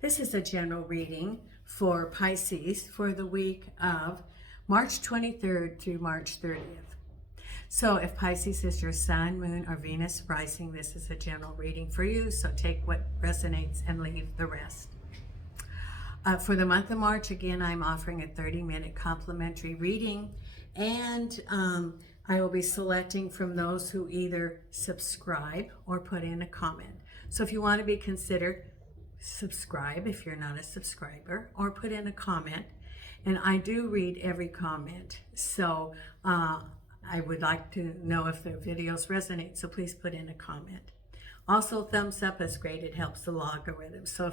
This is a general reading for Pisces for the week of March 23rd through March 30th. So if Pisces is your sun, moon, or Venus rising, this is a general reading for you. So take what resonates and leave the rest. For the month of March, again, I'm offering a 30-minute complimentary reading, and I will be selecting from those who either subscribe or put in a comment. So if you want to be considered, subscribe if you're not a subscriber, or put in a comment. And I do read every comment. So I would like to know if the videos resonate, so please put in a comment. Also, thumbs up is great. It helps the logarithm. So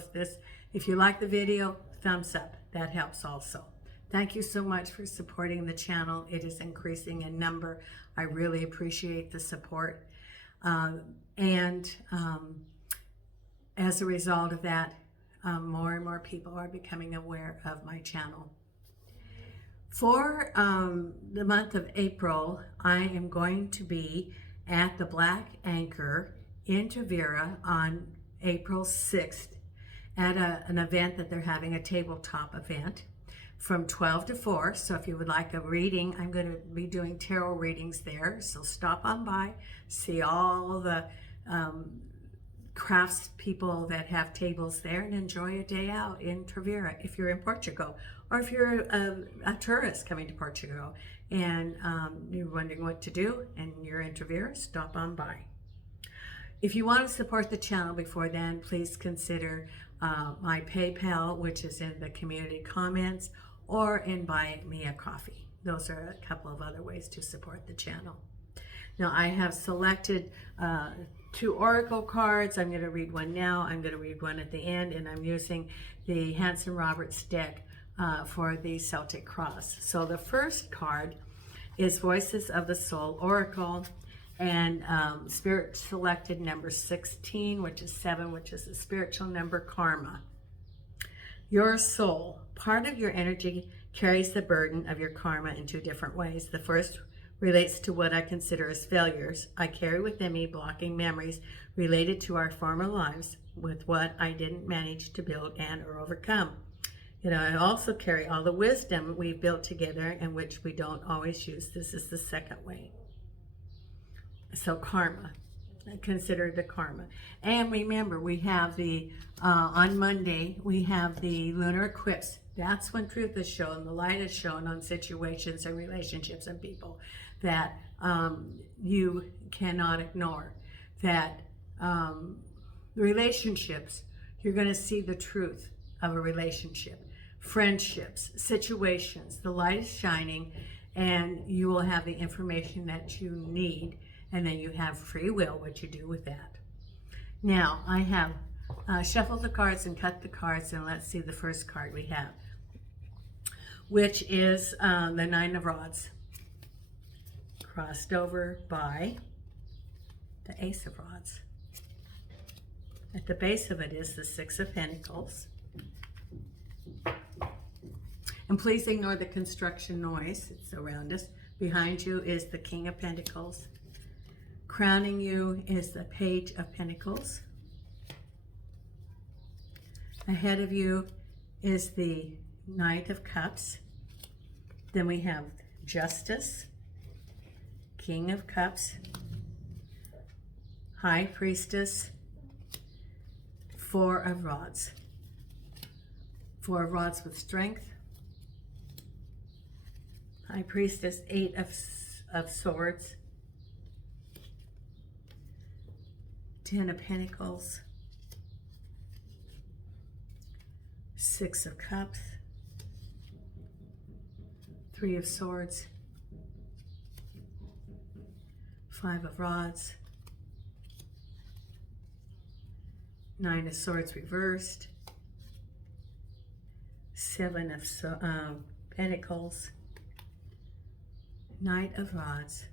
if you like the video, thumbs up. That helps also. Thank you so much for supporting the channel. It is increasing in number. I really appreciate the support. As a result of that, more and more people are becoming aware of my channel. For the month of April, I am going to be at the Black Anchor in Tavira on April 6th at an event that they're having, a tabletop event from 12 to 4. So if you would like a reading, I'm going to be doing tarot readings there. So stop on by, see all the crafts people that have tables there, and enjoy a day out in Tavira if you're in Portugal, or if you're a tourist coming to Portugal and you're wondering what to do and you're in Tavira, stop on by. If you want to support the channel before then, please consider my PayPal, which is in the community comments, or in Buy Me a Coffee. Those are a couple of other ways to support the channel. Now I have selected 2 oracle cards. I'm going to read one now. I'm going to read one at the end, and I'm using the Hanson Roberts deck for the Celtic Cross. So the first card is Voices of the Soul Oracle, and Spirit selected number 16, which is 7, which is the spiritual number karma. Your soul, part of your energy, carries the burden of your karma in 2 different ways. The first relates to what I consider as failures I carry within me, blocking memories related to our former lives with what I didn't manage to build and or overcome. I also carry all the wisdom we've built together and which we don't always use. This is the second way. So karma, consider the karma. And remember, we have on Monday, we have the lunar eclipse. That's when truth is shown, the light is shown on situations and relationships and people that you cannot ignore. That relationships, you're going to see the truth of a relationship. Friendships, situations, the light is shining, and you will have the information that you need, and then you have free will, what you do with that. Now, I have shuffled the cards and cut the cards, and let's see the first card we have, which is the 9 of Rods, crossed over by the Ace of Rods. At the base of it is the 6 of Pentacles. And please ignore the construction noise, it's around us. Behind you is the King of Pentacles. Crowning you is the Page of Pentacles. Ahead of you is the Knight of Cups. Then we have Justice, King of Cups, High Priestess, 4 of Rods. 4 of Rods with strength. High Priestess, 8 of Swords. 10 of Pentacles. 6 of Cups. 3 of Swords. 5 of Rods. 9 of Swords reversed. 7 of Pentacles. Knight of Rods,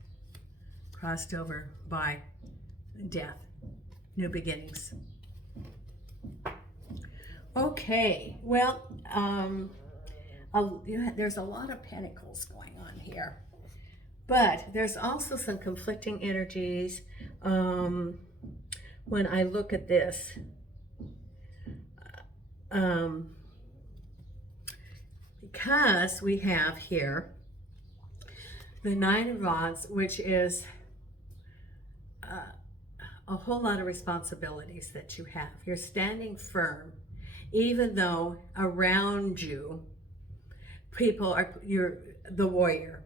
crossed over by death, new beginnings. Okay, well, there's a lot of pentacles going on here, but there's also some conflicting energies when I look at this. um, because we have here the Nine of Rods, which is a whole lot of responsibilities that you have. You're standing firm, even though around you, you're the warrior.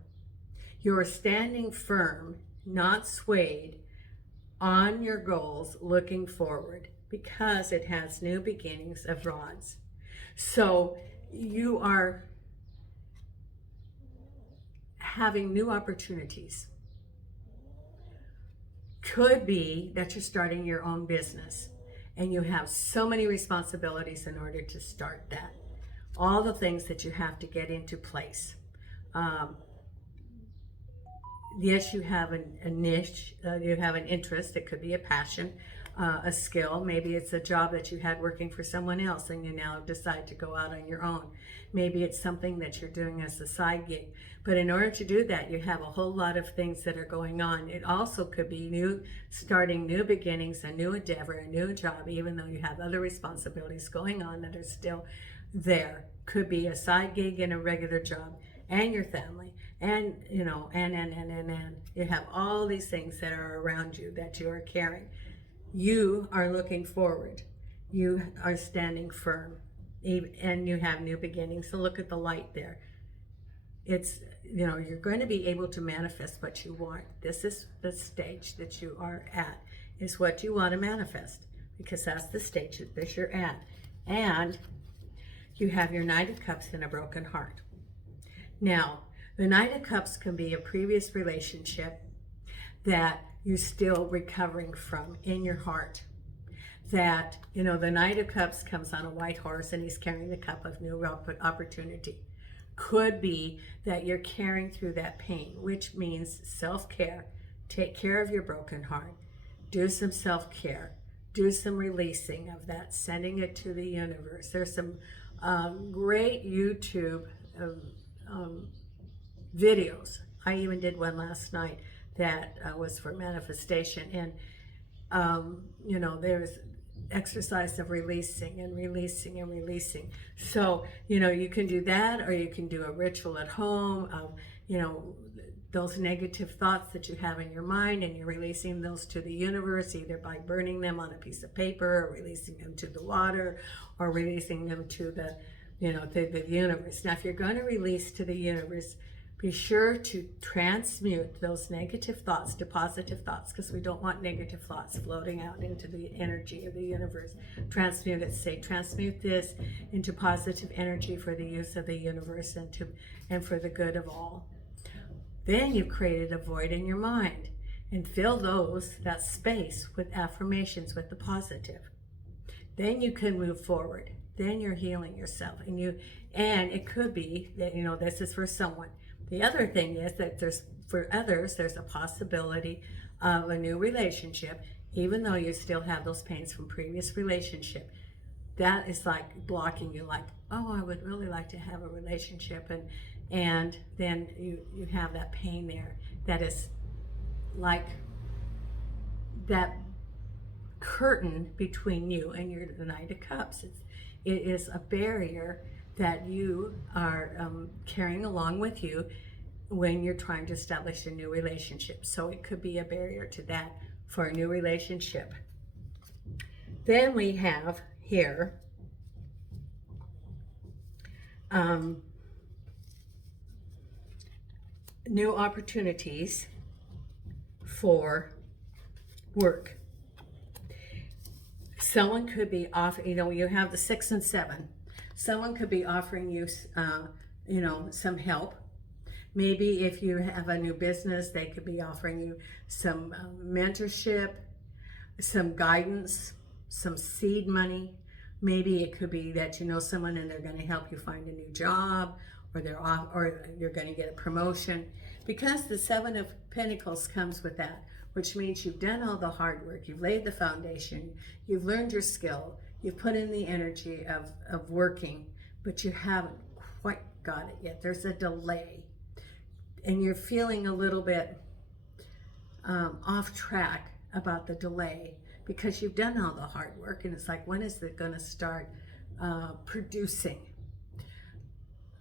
You're standing firm, not swayed, on your goals, looking forward, because it has new beginnings of rods. So you are having new opportunities. Could be that you're starting your own business and you have so many responsibilities in order to start that. All the things that you have to get into place. Yes, you have a niche, you have an interest. It could be a passion, a skill. Maybe it's a job that you had working for someone else and you now decide to go out on your own. Maybe it's something that you're doing as a side gig. But in order to do that, you have a whole lot of things that are going on. It also could be starting new beginnings, a new endeavor, a new job, even though you have other responsibilities going on that are still there. Could be a side gig and a regular job and your family. And, you know, and you have all these things that are around you that you are carrying. You are looking forward. You are standing firm, and you have new beginnings. So look at the light there. It's, you know, you're going to be able to manifest what you want. This is the stage that you are at, is what you want to manifest, because that's the stage that you're at. And you have your Knight of Cups and a broken heart. Now, the Knight of Cups can be a previous relationship that you're still recovering from in your heart. That, you know, the Knight of Cups comes on a white horse and he's carrying the cup of new opportunity. Could be that you're carrying through that pain, which means self-care. Take care of your broken heart. Do some self-care. Do some releasing of that, sending it to the universe. There's some great YouTube videos. I even did one last night that was for manifestation, and you know, there's exercise of releasing and releasing and releasing. So, you know, you can do that, or you can do a ritual at home of, you know, those negative thoughts that you have in your mind, and you're releasing those to the universe, either by burning them on a piece of paper, or releasing them to the water, or releasing them to the, you know, the universe. Now, if you're going to release to the universe, be sure to transmute those negative thoughts to positive thoughts, because we don't want negative thoughts floating out into the energy of the universe. Transmute it. Say, transmute this into positive energy for the use of the universe and for the good of all. Then you've created a void in your mind, and fill that space with affirmations, with the positive. Then you can move forward. Then you're healing yourself, and it could be that, you know, this is for someone. The other thing is that for others, there's a possibility of a new relationship, even though you still have those pains from previous relationship. That is like blocking you, like, oh, I would really like to have a relationship, and then you have that pain there. That is like that curtain between you and the Knight of Cups. It is a barrier that you are carrying along with you when you're trying to establish a new relationship. So it could be a barrier to that for a new relationship. Then we have here new opportunities for work. Someone could be offering, you know, you have the 6 and 7. Someone could be offering you, you know, some help. Maybe if you have a new business, they could be offering you some mentorship, some guidance, some seed money. Maybe it could be that you know someone and they're going to help you find a new job, or you're going to get a promotion. Because the 7 of Pentacles comes with that, which means you've done all the hard work, you've laid the foundation, you've learned your skill, you've put in the energy of working, but you haven't quite got it yet. There's a delay, and you're feeling a little bit off track about the delay, because you've done all the hard work, and it's like, when is it going to start producing.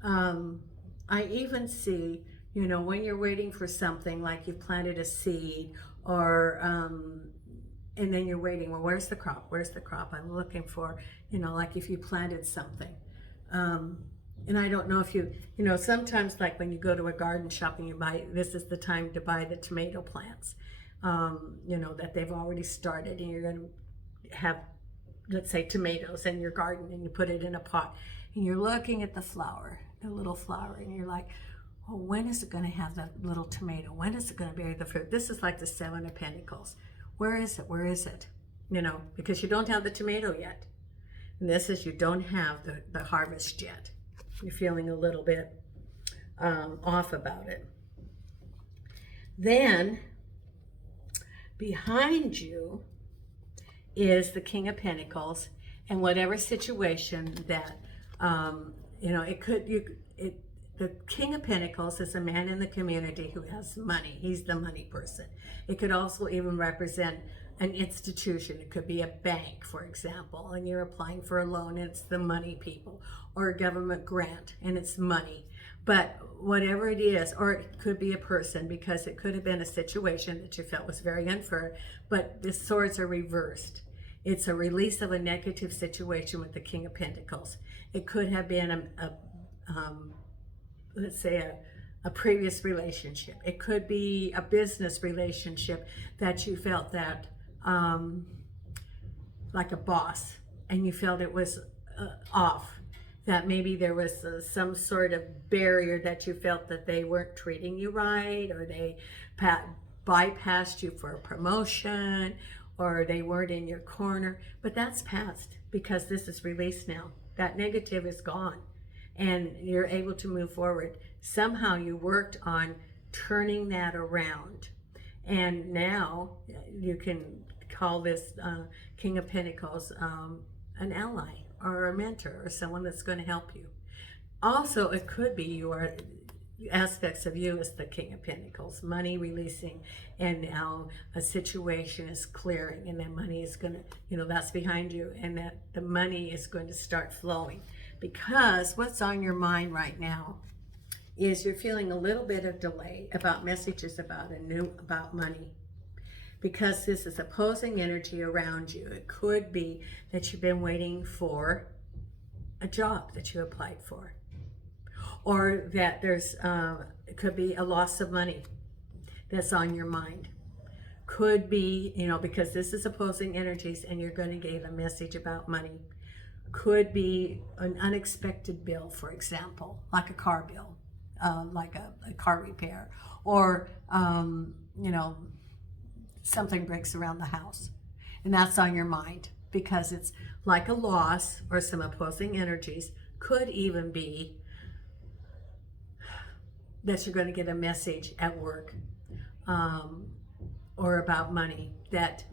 I even see, you know, when you're waiting for something, like you've planted a seed, or and then you're waiting, well, where's the crop? Where's the crop? I'm looking for, you know, like if you planted something. And I don't know if you know, sometimes like when you go to a garden shop and you buy, this is the time to buy the tomato plants, you know, that they've already started, and you're going to have, let's say, tomatoes in your garden, and you put it in a pot, and you're looking at the flower, the little flower, and you're like, well, when is it going to have the little tomato? When is it going to bear the fruit? This is like the Seven of Pentacles. Where is it? Where is it? You know, because you don't have the tomato yet. And this is, you don't have the harvest yet. You're feeling a little bit off about it. Then, behind you is the King of Pentacles, and whatever situation that, you know, the King of Pentacles is a man in the community who has money. He's the money person. It could also even represent an institution. It could be a bank, for example, and you're applying for a loan, and it's the money people, or a government grant, and it's money. But whatever it is, or it could be a person, because it could have been a situation that you felt was very unfair, but the swords are reversed. It's a release of a negative situation with the King of Pentacles. It could have been let's say a previous relationship. It could be a business relationship that you felt that, like a boss, and you felt it was off, that maybe there was some sort of barrier, that you felt that they weren't treating you right, or they bypassed you for a promotion, or they weren't in your corner. But that's past, because this is released now. That negative is gone, and you're able to move forward. Somehow you worked on turning that around, and now you can call this King of Pentacles an ally, or a mentor, or someone that's going to help you. Also, it could be your aspects of you as the King of Pentacles, money releasing, and now a situation is clearing, and that money is going to, you know, that's behind you, and that the money is going to start flowing. Because what's on your mind right now is you're feeling a little bit of delay about messages about money, because this is opposing energy around you. It could be that you've been waiting for a job that you applied for, or that there's it could be a loss of money that's on your mind. Could be, you know, because this is opposing energies, and you're going to give a message about money. Could be an unexpected bill, for example, like a car bill, like a car repair, or you know, something breaks around the house, and that's on your mind, because it's like a loss or some opposing energies. Could even be that you're going to get a message at work, or about money, that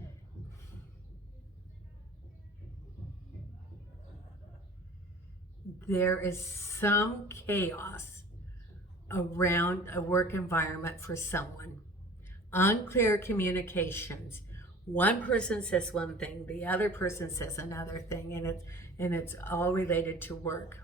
there is some chaos around a work environment for someone. Unclear communications. One person says one thing, the other person says another thing, and it's all related to work.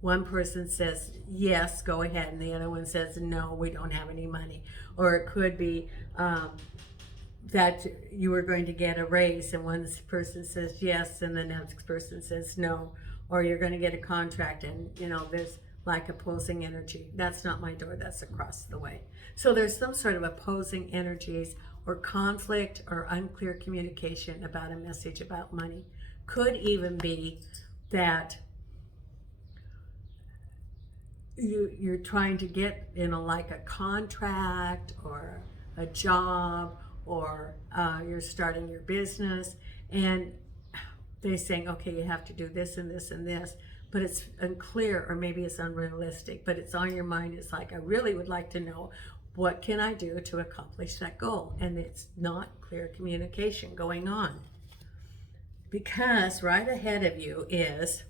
One person says, yes, go ahead, and the other one says, no, we don't have any money. Or it could be that you were going to get a raise, and one person says yes, and the next person says no. Or you're going to get a contract, and, you know, there's like opposing energy. That's not my door, that's across the way. So there's some sort of opposing energies, or conflict, or unclear communication about a message about money. Could even be that you're trying to get, you know, like a contract, or a job, or you're starting your business, and they're saying, okay, you have to do this and this and this, but it's unclear, or maybe it's unrealistic, but it's on your mind. It's like, I really would like to know, what can I do to accomplish that goal? And it's not clear communication going on, because right ahead of you is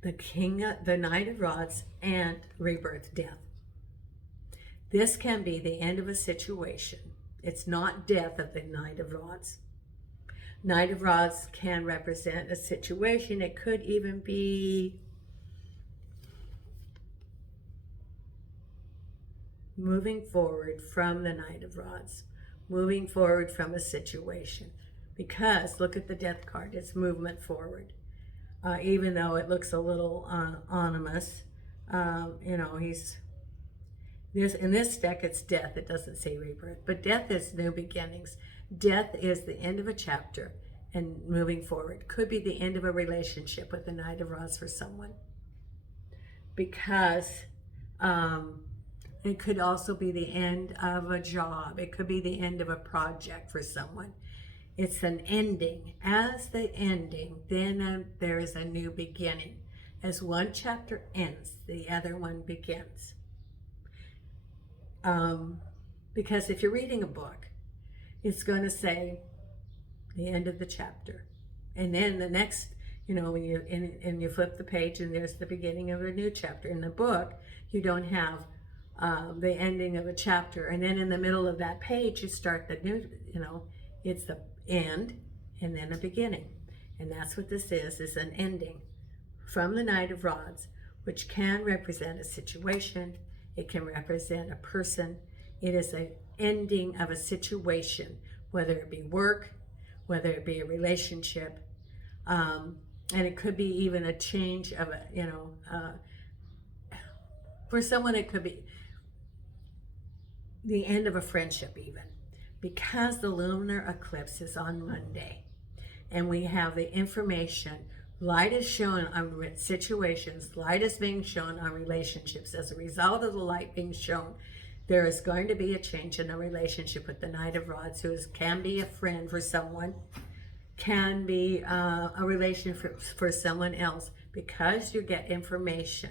the Knight of Rods, and rebirth, death. This can be the end of a situation. It's not death of the Knight of Rods, Knight of Rods can represent a situation. It could even be moving forward from the Knight of Rods, moving forward from a situation. Because look at the Death card, it's movement forward. Even though it looks a little ominous, he's this in this deck. It's death. It doesn't say rebirth, but death is new beginnings. Death is the end of a chapter and moving forward. Could be the end of a relationship with the Knight of Rods for someone, because it could also be the end of a job. It could be the end of a project for someone. It's an ending. As the ending, then there is a new beginning. As one chapter ends, the other one begins. Because if you're reading a book, it's going to say the end of the chapter. And then the next, when you flip the page and there's the beginning of a new chapter. In the book, you don't have the ending of a chapter. And then in the middle of that page, you start the new, it's the end and then a beginning. And that's what this is an ending from the Knight of Rods, which can represent a situation. It can represent a person. It is an ending of a situation, whether it be work, whether it be a relationship, and it could be even a change of for someone it could be the end of a friendship even, because the lunar eclipse is on Monday, and we have the information. Light is shown on situations. Light is being shown on relationships. As a result of the light being shown, there is going to be a change in a relationship with the Knight of Rods, who can be a friend for someone, can be a relationship for someone else, because you get information.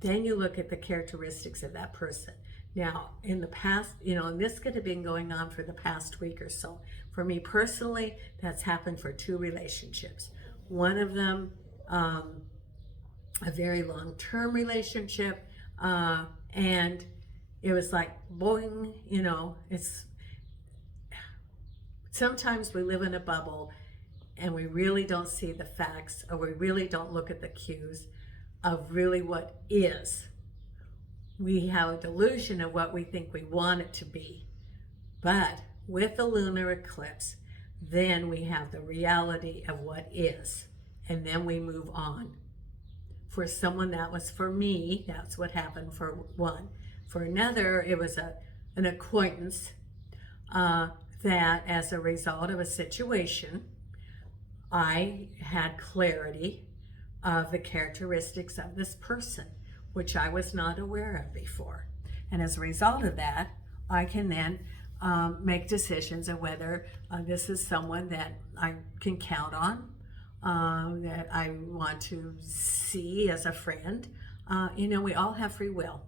Then you look at the characteristics of that person. Now, in the past, and this could have been going on for the past week or so. For me personally, that's happened for 2 relationships. One of them, a very long-term relationship, and it was like, boing, it's, sometimes we live in a bubble and we really don't see the facts, or we really don't look at the cues of really what is. We have a delusion of what we think we want it to be. But with the lunar eclipse, then we have the reality of what is, and then we move on. For someone, that was for me, that's what happened for one. For another, it was an acquaintance that as a result of a situation, I had clarity of the characteristics of this person, which I was not aware of before. And as a result of that, I can then make decisions of whether this is someone that I can count on, that I want to see as a friend. We all have free will.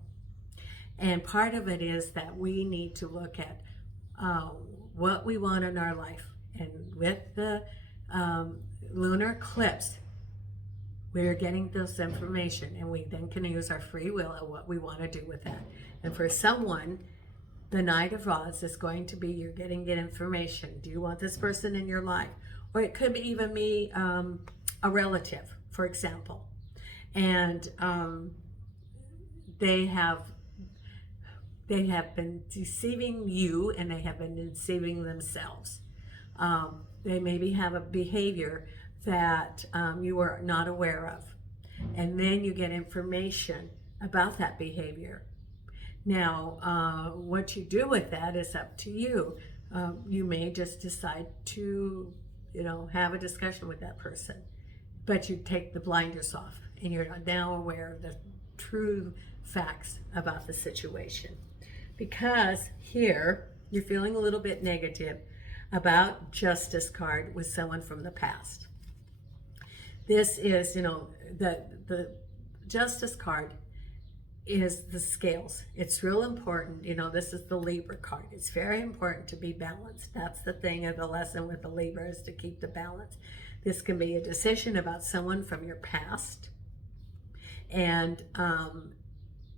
And part of it is that we need to look at what we want in our life. And with the lunar eclipse, we're getting this information, and we then can use our free will of what we want to do with that. And for someone, the Knight of Rods is going to be, you're getting information. Do you want this person in your life? Or it could even be a relative, for example. And they have been deceiving you, and they have been deceiving themselves. They maybe have a behavior that you are not aware of. And then you get information about that behavior. Now, what you do with that is up to you. You may just decide to, have a discussion with that person, but you take the blinders off, and you're now aware of the true facts about the situation. Because here, you're feeling a little bit negative about Justice card with someone from the past. This is, the Justice card is the scales. It's real important. This is the Libra card. It's very important to be balanced. That's the thing of the lesson with the Libra, is to keep the balance. This can be a decision about someone from your past, and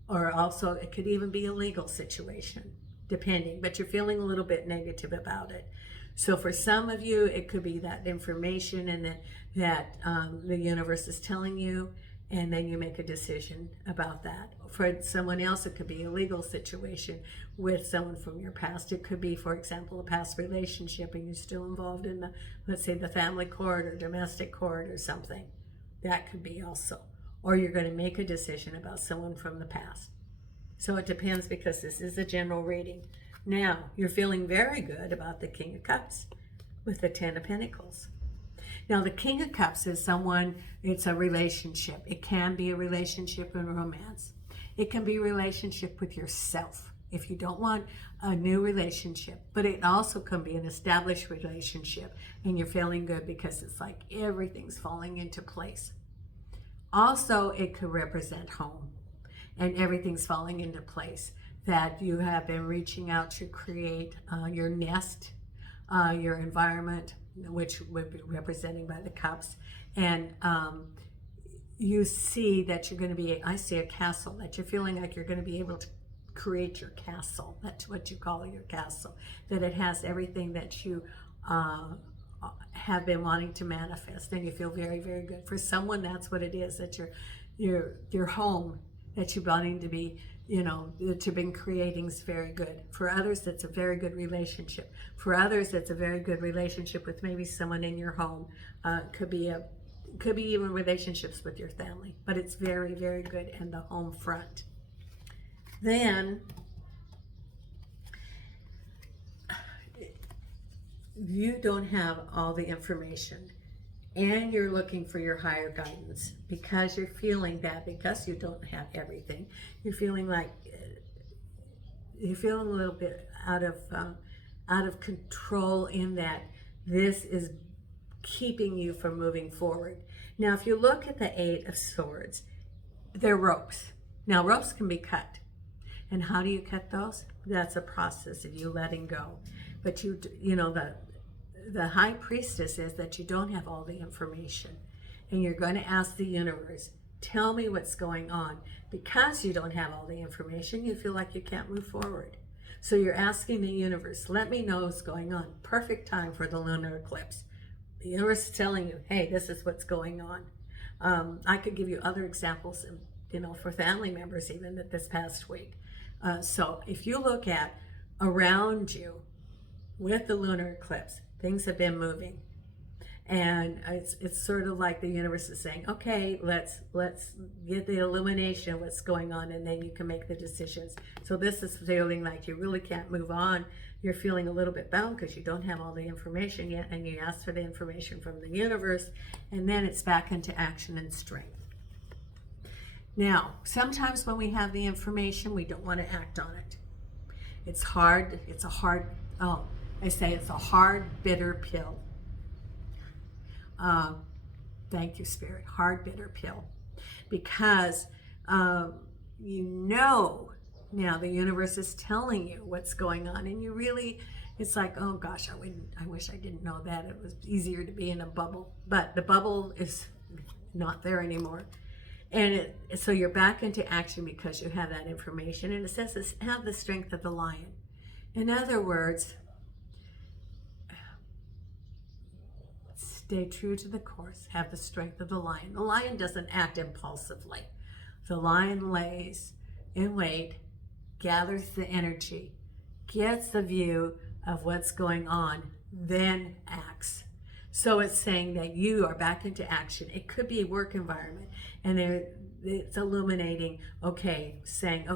or also it could even be a legal situation, depending, but you're feeling a little bit negative about it. So for some of you, it could be that information and that the universe is telling you, and then you make a decision about that. For someone else, it could be a legal situation with someone from your past. It could be, for example, a past relationship and you're still involved in the, let's say, the family court or domestic court or something. That could be also. Or you're going to make a decision about someone from the past. So it depends, because this is a general reading. Now, you're feeling very good about the King of Cups with the Ten of Pentacles. Now, the King of Cups is someone, it's a relationship. It can be a relationship in romance. It can be a relationship with yourself if you don't want a new relationship. But it also can be an established relationship and you're feeling good because it's like everything's falling into place. Also, it could represent home and everything's falling into place. That you have been reaching out to create your nest, your environment, which would be representing by the cups. And you see that you're going to be, I see a castle, that you're feeling like you're going to be able to create your castle. That's what you call your castle. That it has everything that you have been wanting to manifest. And you feel very, very good. For someone, that's what it is, that your home that you're wanting to be, that you've been creating is very good. For others, that's a very good relationship. For others, that's a very good relationship with maybe someone in your home. Could be even relationships with your family, but it's very, very good in the home front. Then you don't have all the information, and you're looking for your higher guidance because you're feeling bad, because you don't have everything. You're feeling like you're feeling a little bit out of control, in that this is keeping you from moving forward. Now, if you look at the Eight of Swords, they're ropes. Now, ropes can be cut. And how do you cut those? That's a process of you letting go. But the High Priestess is that you don't have all the information. And you're going to ask the universe, tell me what's going on. Because you don't have all the information, you feel like you can't move forward. So you're asking the universe, let me know what's going on. Perfect time for the lunar eclipse. The universe is telling you, hey, this is what's going on. I could give you other examples, for family members even this past week. So if you look at around you with the lunar eclipse, things have been moving. And it's sort of like the universe is saying, okay, let's get the illumination of what's going on, and then you can make the decisions. So this is feeling like you really can't move on. You're feeling a little bit bound because you don't have all the information yet, and you ask for the information from the universe, and then it's back into action and strength. Now, sometimes when we have the information, we don't want to act on it. It's hard. It's a hard bitter pill. Thank you, Spirit. Hard, bitter pill. Because now the universe is telling you what's going on, and you really, it's like, oh gosh, I wish I didn't know that. It was easier to be in a bubble. But the bubble is not there anymore. And so you're back into action because you have that information. And it says, have the strength of the lion. In other words, stay true to the course, have the strength of the lion. The lion doesn't act impulsively. The lion lays in wait, gathers the energy, gets the view of what's going on, then acts. So it's saying that you are back into action. It could be a work environment, and it's illuminating, saying,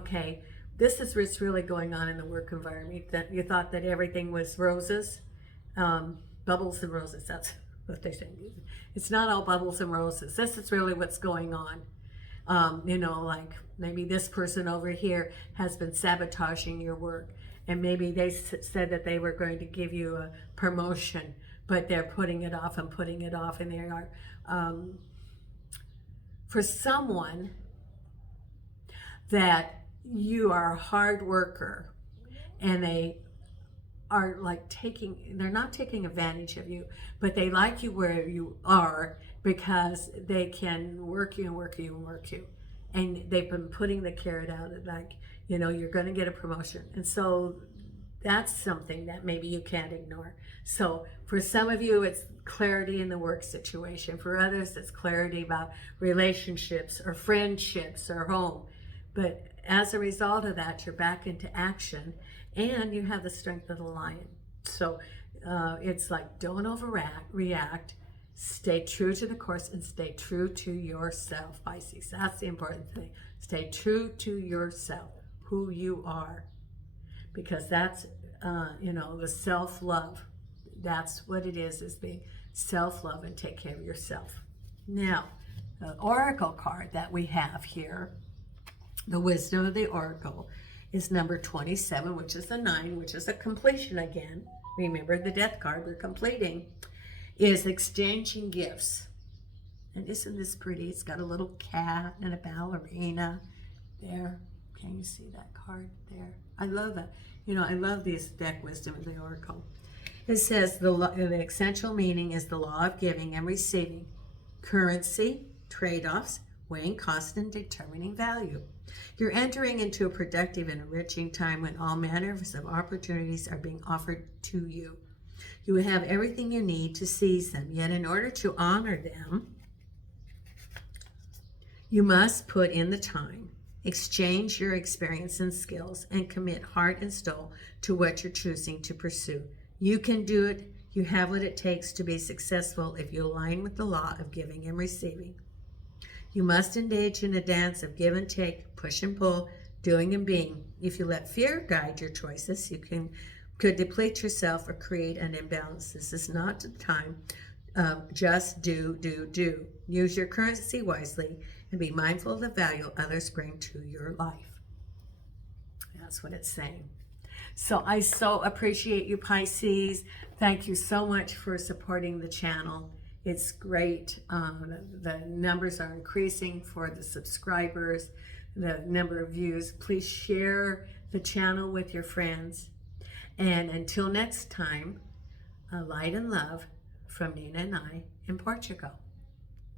this is what's really going on in the work environment. That you thought that everything was roses, bubbles and roses. That's what they say. It's not all bubbles and roses. This is really what's going on. Like maybe this person over here has been sabotaging your work, and maybe they said that they were going to give you a promotion, but they're putting it off, and they are. For someone that you are a hard worker, and they are they're not taking advantage of you, but they like you where you are because they can work you and work you and work you. And they've been putting the carrot out, you're going to get a promotion. And so That's something that maybe you can't ignore. So for some of you, it's clarity in the work situation. For others, it's clarity about relationships or friendships or home. But as a result of that, you're back into action, and you have the strength of the lion. So it's like, don't overreact. Stay true to the course and stay true to yourself, Pisces. That's the important thing. Stay true to yourself, who you are, because that's, the self-love. That's what it is being self-love, and take care of yourself. Now, the oracle card that we have here, the wisdom of the oracle, is number 27, which is a 9, which is a completion again. Remember the death card, we're completing, is exchanging gifts. And isn't this pretty? It's got a little cat and a ballerina there. Can you see that card there? I love that. I love this deck, Wisdom of the Oracle. It says the essential meaning is the law of giving and receiving, currency, trade-offs, weighing cost, and determining value. You're entering into a productive and enriching time when all manners of opportunities are being offered to you. You have everything you need to seize them, yet in order to honor them, you must put in the time, exchange your experience and skills, and commit heart and soul to what you're choosing to pursue. You can do it. You have what it takes to be successful if you align with the law of giving and receiving. You must engage in a dance of give and take, push and pull, doing and being. If you let fear guide your choices, you could deplete yourself or create an imbalance. This is not the time of just do. Use your currency wisely and be mindful of the value others bring to your life. That's what it's saying. So I so appreciate you, Pisces. Thank you so much for supporting the channel. It's great. The numbers are increasing for the subscribers, the number of views. Please share the channel with your friends. And until next time, light and love from Nina and I in Portugal.